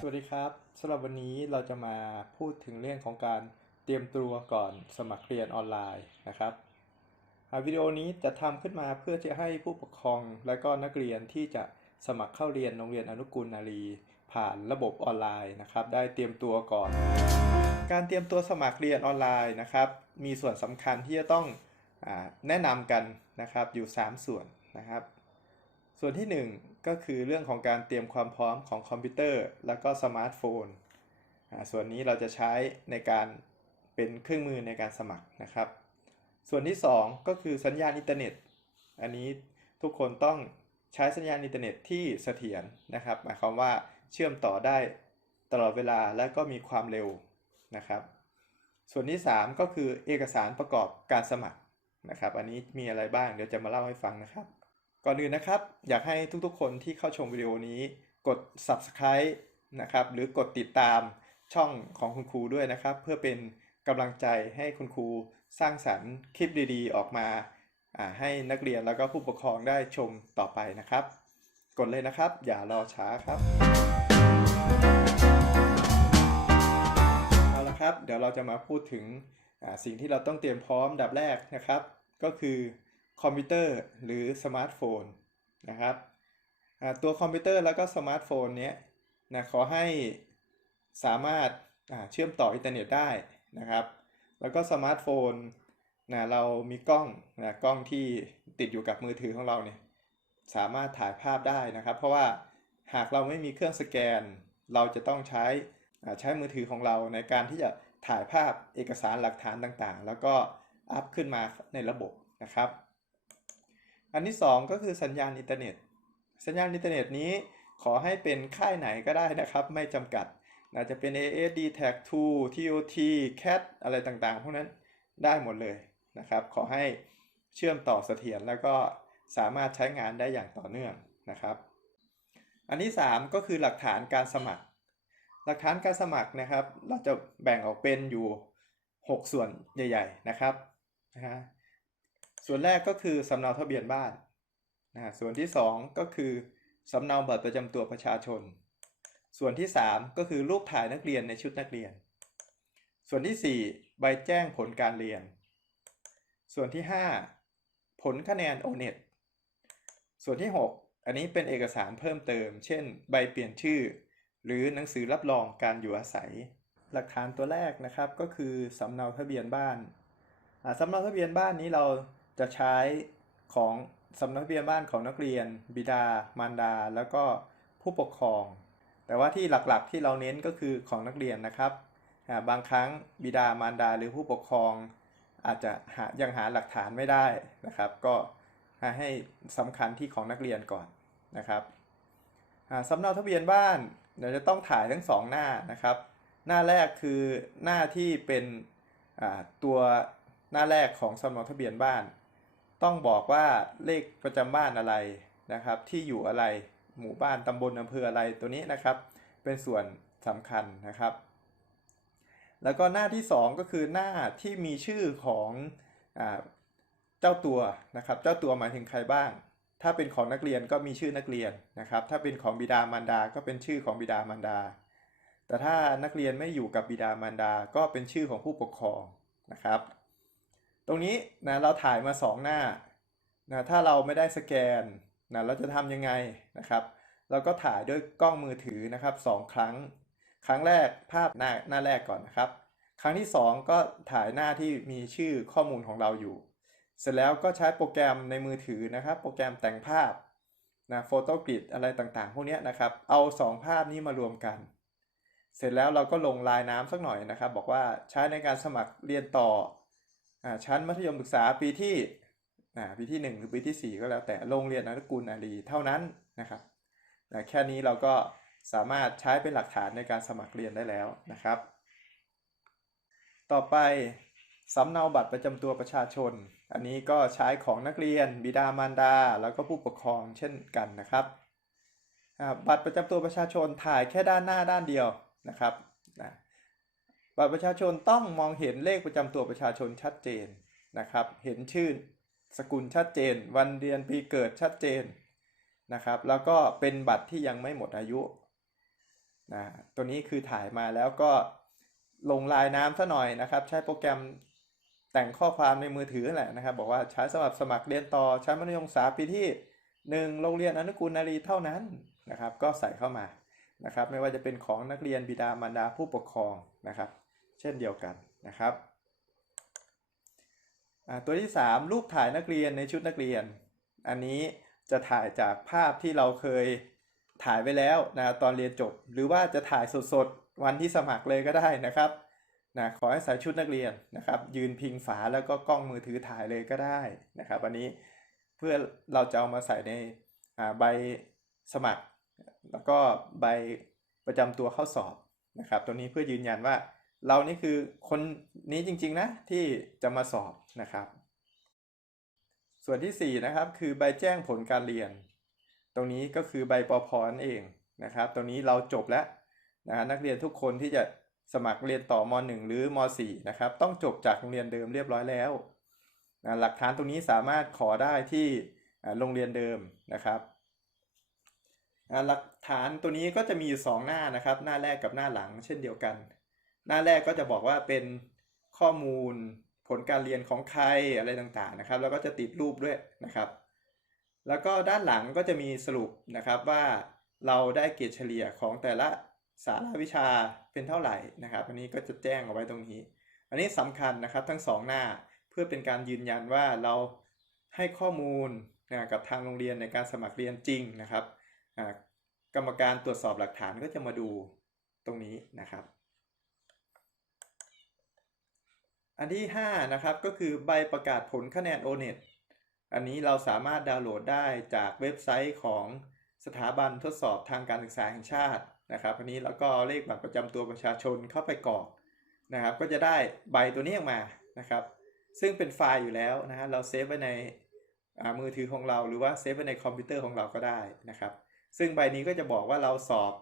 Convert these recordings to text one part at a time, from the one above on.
สวัสดีครับสำหรับวันนี้เราจะมาพูดถึงเรื่องของการเตรียมตัวก่อนสมัครเรียนออนไลน์นะครับวิดีโอนี้จะทำขึ้นมาเพื่อจะให้ผู้ปกครองและก็นักเรียนที่จะสมัครเข้าเรียนโรงเรียนอนุกูลนารี ผ่านระบบออนไลน์นะครับ ได้เตรียมตัวก่อน การเตรียมตัวสมัครเรียนออนไลน์นะครับ มีส่วนสำคัญที่จะต้องอแนะนำกันนะครับอยู่ 3 ส่วนนะครับ ส่วนที่1 ก็คือเรื่องของการเตรียมความพร้อมของคอมพิวเตอร์ แล้วก็สมาร์ทโฟน ส่วนนี้เราจะใช้ในการเป็นเครื่องมือในการสมัครนะครับ ส่วนที่ 2 ก็คือสัญญาณอินเทอร์เน็ต อันนี้ทุกคนต้องใช้สัญญาณอินเทอร์เน็ตที่เสถียรนะครับ หมายความว่าเชื่อมต่อได้ตลอดเวลาและก็มีความเร็วนะครับ ส่วนที่ 3 ก็คือเอกสารประกอบการสมัครนะครับ อันนี้มีอะไรบ้างเดี๋ยวจะมาเล่าให้ฟังนะครับ ก่อนอื่นนะครับ อยากให้ทุกๆคนที่เข้าชมวิดีโอนี้กด subscribe นะครับ หรือกดติดตามช่องของคุณครูด้วยนะครับ เพื่อเป็นกำลังใจให้คุณครูสร้างสรรค์คลิปดีๆ ออกมาให้นักเรียนแล้วก็ผู้ปกครองได้ชมต่อไปนะครับ กดเลยนะครับ อย่ารอช้าครับเอาละครับ เดี๋ยวเราจะมาพูดถึงสิ่งที่เราต้องเตรียมพร้อมดับแรกนะครับ ก็คือ คอมพิวเตอร์หรือสมาร์ทโฟนนะครับตัวคอมพิวเตอร์แล้วก็สมาร์ทโฟนเนี้ยนะขอให้สามารถเชื่อมต่ออินเทอร์เน็ตได้นะครับ แล้วก็สมาร์ทโฟนนะเรามีกล้องนะกล้องที่ติดอยู่กับมือถือของเราเนี่ยสามารถถ่ายภาพได้นะครับ เพราะว่าหากเราไม่มีเครื่องสแกน เราจะต้องใช้อ่าใช้มือถือของเราในการที่จะถ่ายภาพเอกสารหลักฐานต่างๆ แล้วก็อัพขึ้นมาในระบบนะครับ อันที่ 2 ก็คือสัญญาณอินเทอร์เน็ต สัญญาณอินเทอร์เน็ตนี้ขอให้เป็นค่ายไหนก็ได้นะครับ ไม่จำกัดอาจจะเป็น AS d t a g 2 TOT CAT อะไรต่างๆ พวกนั้นได้หมดเลยนะครับ ขอให้เชื่อมต่อเสถียรแล้วก็สามารถใช้งานได้อย่างต่อเนื่องนะครับ อันที่ 3 ก็คือหลักฐานการสมัคร หลักฐานการสมัครนะครับ เราจะแบ่งออกเป็นอยู่ 6 ส่วนใหญ่ ๆ นะครับนะฮะ ส่วนแรกก็คือสำเนาทะเบียนบ้านนะส่วนที่ 2 ก็คือสำเนาบัตรประจำตัวประชาชน ส่วนที่ 3 ก็คือรูปถ่ายนักเรียนในชุดนักเรียน ส่วนที่ 4 ใบแจ้งผลการเรียน ส่วนที่ 5 ผลคะแนน O-NET ส่วนที่ 6 อันนี้เป็นเอกสารเพิ่มเติม เช่น ใบเปลี่ยนชื่อ หรือหนังสือรับรองการอยู่อาศัย หลักฐานตัวแรกนะครับก็คือสำเนาทะเบียนบ้านสำเนาทะเบียนบ้านนี้เรา จะใช้ของสำนาทะเบียนบ้านของนักเรียน บิดา มารดา แล้วก็ผู้ปกครอง แต่ว่าที่หลักๆที่เราเน้นก็คือของนักเรียนนะครับ บางครั้งบิดามารดาหรือผู้ปกครอง อาจจะหายังหาหลักฐานไม่ได้นะครับ ก็ให้สำคัญที่ของนักเรียนก่อนนะครับสำเนาทะเบียนบ้านเดี๋ยวจะต้องถ่ายทั้งสองหน้านะครับ หน้าแรกคือหน้าที่เป็นตัวหน้าแรกของสำเนาทะเบียนบ้าน ต้องบอกว่าเลขประจำบ้านอะไรนะครับ ที่อยู่อะไรหมู่บ้านตำบลอำเภออะไรตัวนี้นะครับ เป็นส่วนสำคัญนะครับ แล้วก็หน้าที่ 2 ก็คือหน้าที่มีชื่อของอเจ้าตัวนะครับ เจ้าตัวหมายถึงใครบ้าง ถ้าเป็นของนักเรียนก็มีชื่อนักเรียนนะครับ ถ้าเป็นของบิดามารดา ก็เป็นชื่อของบิดามารดา แต่ถ้านักเรียนไม่อยู่กับบิดามารดา ก็เป็นชื่อของผู้ปกครองนะครับ ตรงนี้นะเราถ่ายมา 2 หน้านะถ้าเราไม่ได้สแกนนะเราจะทำยังไงนะครับ เราก็ถ่ายด้วยกล้องมือถือนะครับ 2 ครั้ง ครั้งแรกภาพหน้าหน้าแรกก่อนนะครับ ครั้งที่ 2 ก็ถ่ายหน้าที่มีชื่อข้อมูลของเราอยู่ เสร็จแล้วก็ใช้โปรแกรมในมือถือนะครับ โปรแกรมแต่งภาพนะโฟโต้กริดอะไรต่างๆ พวกนี้นะครับ เอา 2 ภาพนี้มารวมกัน เสร็จแล้วเราก็ลงลายน้ำสักหน่อยนะครับ บอกว่าใช้ในการสมัครเรียนต่อ ชั้นมัธยมศึกษาปีที่ปีที่ 1 หรือปีที่ 4 ก็แล้วแต่โรงเรียนนุกูลนารีเท่านั้นนะครับแค่นี้เราก็สามารถใช้เป็นหลักฐานในการสมัครเรียนได้แล้วนะครับ ต่อไปสำเนาบัตรประจำตัวประชาชน อันนี้ก็ใช้ของนักเรียน บิดามารดา แล้วก็ผู้ปกครองเช่นกันนะครับ บัตรประจำตัวประชาชนถ่ายแค่ด้านหน้าด้านเดียวนะครับนะ บัตรประชาชนต้องมองเห็นเลขประจำตัวประชาชนชัดเจนนะครับ เห็นชื่อสกุลชัดเจน วันเดือนปีเกิดชัดเจนนะครับ แล้วก็เป็นบัตรที่ยังไม่หมดอายุนะตัวนี้คือถ่ายมาแล้วก็ลงลายน้ำซะหน่อยนะครับ ใช้โปรแกรมแต่งข้อความในมือถือแหละนะครับ บอกว่าใช้สำหรับสมัครเรียนต่อชั้นมัธยมศึกษาปีที่หนึ่งโรงเรียนอนุกูลนารีเท่านั้นนะครับ ก็ใส่เข้ามานะครับ ไม่ว่าจะเป็นของนักเรียนบิดามารดาผู้ปกครองนะครับ เช่นเดียวกันนะครับตัวที่ 3 รูปถ่ายนักเรียนในชุดนักเรียน อันนี้จะถ่ายจากภาพที่เราเคยถ่ายไว้แล้วนะตอนเรียนจบ หรือว่าจะถ่ายสดๆ วันที่สมัครเลยก็ได้นะครับนะขอให้ใส่ชุดนักเรียนนะครับ ยืนพิงฝาแล้วก็กล้องมือถือถ่ายเลยก็ได้นะครับ อันนี้เพื่อเราจะเอามาใส่ในใบสมัคร แล้วก็ใบประจำตัวเข้าสอบนะครับ ตัวนี้เพื่อยืนยันว่า เรานี่คือคนนี้จริง ๆ นะที่จะมาสอบนะครับ ส่วนที่ 4 นะครับ คือใบแจ้งผลการเรียน ตรงนี้ก็คือใบปอพนั่นเองนะครับ ตรงนี้เราจบแล้วนะนักเรียนทุกคนที่จะสมัครเรียนต่อม .1 หรือม .4 นะครับ ต้องจบจากโรงเรียนเดิมเรียบร้อยแล้วนะหลักฐานตรงนี้สามารถขอได้ที่โรงเรียนเดิมนะครับหลักฐานตัวนี้ก็จะมีอยู่สองหน้านะครับ หน้าแรกกับหน้าหลังเช่นเดียวกัน หน้าแรกก็จะบอกว่าเป็นข้อมูลผลการเรียนของใครอะไรต่างๆนะครับ แล้วก็จะติดรูปด้วยนะครับ แล้วก็ด้านหลังก็จะมีสรุปนะครับว่าเราได้เกรดเฉลี่ยของแต่ละสาระวิชาเป็นเท่าไหร่นะครับ อันนี้ก็จะแจ้งเอาไว้ตรงนี้ อันนี้สำคัญนะครับทั้งสองหน้าเพื่อเป็นการยืนยันว่าเราให้ข้อมูลนะกับทางโรงเรียนในการสมัครเรียนจริงนะครับ กรรมการตรวจสอบหลักฐานก็จะมาดูตรงนี้นะครับ อันที่ 5 นะครับก็คือใบประกาศผลคะแนน O-NET อันนี้เราสามารถดาวน์โหลดได้จากเว็บไซต์ของสถาบันทดสอบทางการศึกษาแห่งชาตินะครับอันนี้แล้วก็เลขบัตรประจำตัวประชาชนเข้าไปกรอกนะครับ ก็จะได้ใบตัวนี้ออกมานะครับ ซึ่งเป็นไฟล์อยู่แล้วนะฮะเราเซฟไว้ในมือถือของเราหรือว่าเซฟไว้ในคอมพิวเตอร์ของเราก็ได้นะครับ ซึ่งใบนี้ก็จะบอกว่าเราสอบ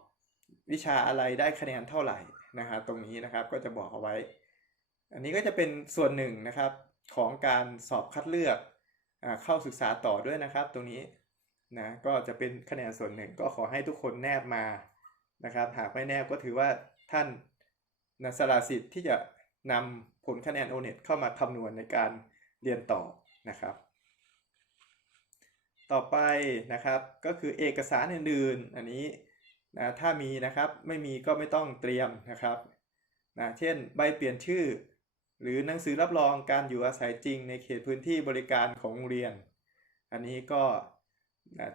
วิชาอะไรได้คะแนนเท่าไหร่นะฮะตรงนี้นะครับก็จะบอกเอาไว้ อันนี้ก็จะเป็นส่วนหนึ่งนะครับของการสอบคัดเลือกอเข้าศึกษาต่อด้วยนะครับ ตรงนี้นะก็จะเป็นคะแนนส่วนหนึ่งก็ขอให้ทุกคนแนบมานะครับ หากไม่แนบก็ถือว่าท่านนะสละสิทธิ์ที่จะนำผลคะแนน O-NET เข้ามาคำนวณในการเรียนต่อนะครับ ต่อไปนะครับก็คือเอกสารอื่นๆ อันนี้นะถ้ามีนะครับไม่มีก็ไม่ต้องเตรียมนะครับนะเช่นใบเปลี่ยนชื่อ หรือหนังสือรับรองการอยู่อาศัยจริงในเขตพื้นที่บริการของโรงเรียน อันนี้ก็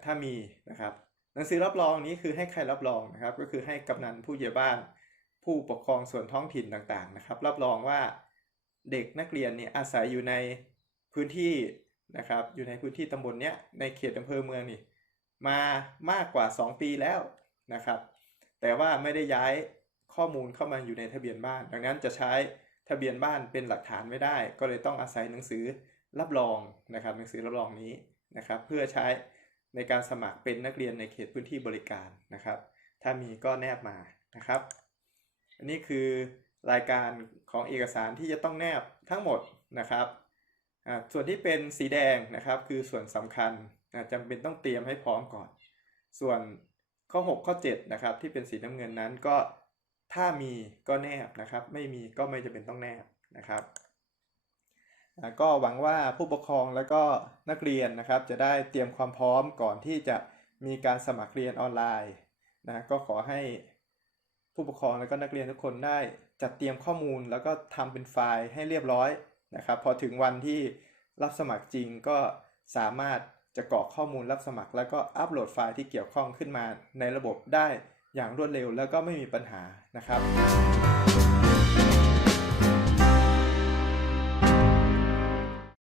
ถ้ามีนะครับหนังสือรับรองนี้คือให้ใครรับรองนะครับ ก็คือให้กำนันผู้ใหญ่บ้าน ผู้ปกครองส่วนท้องถิ่นต่างๆนะครับ รับรองว่าเด็กนักเรียนเนี่ยอาศัยอยู่ในพื้นที่นะครับอยู่ในพื้นที่ตำบลเนี้ยในเขตอำเภอเมืองนี่มามากกว่า 2 ปีแล้วนะครับ แต่ว่าไม่ได้ย้ายข้อมูลเข้ามาอยู่ในทะเบียนบ้าน ดังนั้นจะใช้ ทะเบียนบ้านเป็นหลักฐานไม่ได้ ก็เลยต้องอาศัยหนังสือรับรองนะครับ หนังสือรับรองนี้นะครับ เพื่อใช้ในการสมัครเป็นนักเรียนในเขตพื้นที่บริการนะครับ ถ้ามีก็แนบมานะครับ อันนี้คือรายการของเอกสารที่จะต้องแนบทั้งหมดนะครับ ส่วนที่เป็นสีแดงนะครับ คือส่วนสำคัญนะจำเป็นต้องเตรียมให้พร้อมก่อน ส่วนข้อ 6 ข้อ7นะครับที่เป็นสีน้ำเงินนั้นก็ ถ้ามีก็แนบนะครับ ไม่มีก็ไม่จำเป็นต้องแนบนะครับก็หวังว่าผู้ปกครองแล้วก็นักเรียนนะครับ จะได้เตรียมความพร้อมก่อนที่จะมีการสมัครเรียนออนไลน์นะก็ขอให้ผู้ปกครองแล้วก็นักเรียนทุกคนได้จัดเตรียมข้อมูลแล้วก็ทำเป็นไฟล์ให้เรียบร้อยนะครับ พอถึงวันที่รับสมัครจริงก็สามารถจะกรอกข้อมูลรับสมัคร แล้วก็อัปโหลดไฟล์ที่เกี่ยวข้องขึ้นมาในระบบได้ อย่างรวดเร็วแล้วก็ไม่มีปัญหานะครับ